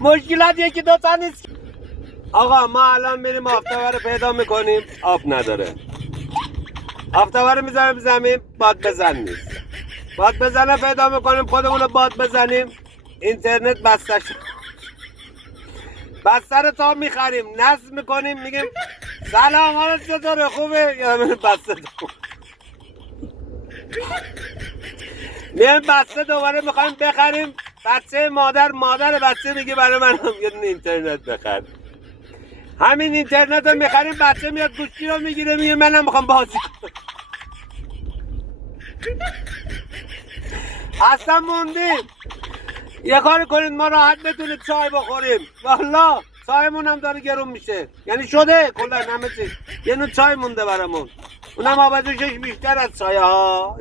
مشکلات یکی دو تا نیست. آقا ما الان میریم آفتابه رو پیدا میکنیم، آب نداره. آفتابه رو میذاریم زمین، باد بزن نیست. باد بزنه پیدا میکنیم، خودمون رو باد بزنیم، اینترنت بسته شد. بسته رو تا میخریم، نصب میکنیم، میگیم سلام حالت چطوره خوبه، یا میریم بسته میایم بسته دوباره میخوایم بخریم. بچه مادر بچه میگه برای من هم یه دونه اینترنت بخر. همین اینترنت رو میخریم، بچه میاد گوشی رو میگیره میگه منم میخوام بازی کنم. اصلا موندیم. یه کاری کنید ما راحت بتونید چای بخوریم. والا چایمون هم داره گرون میشه، یعنی شده کلا همه چی. یه نوع چای مونده برامون، اونم آبادوشش بیشتر از چای ها.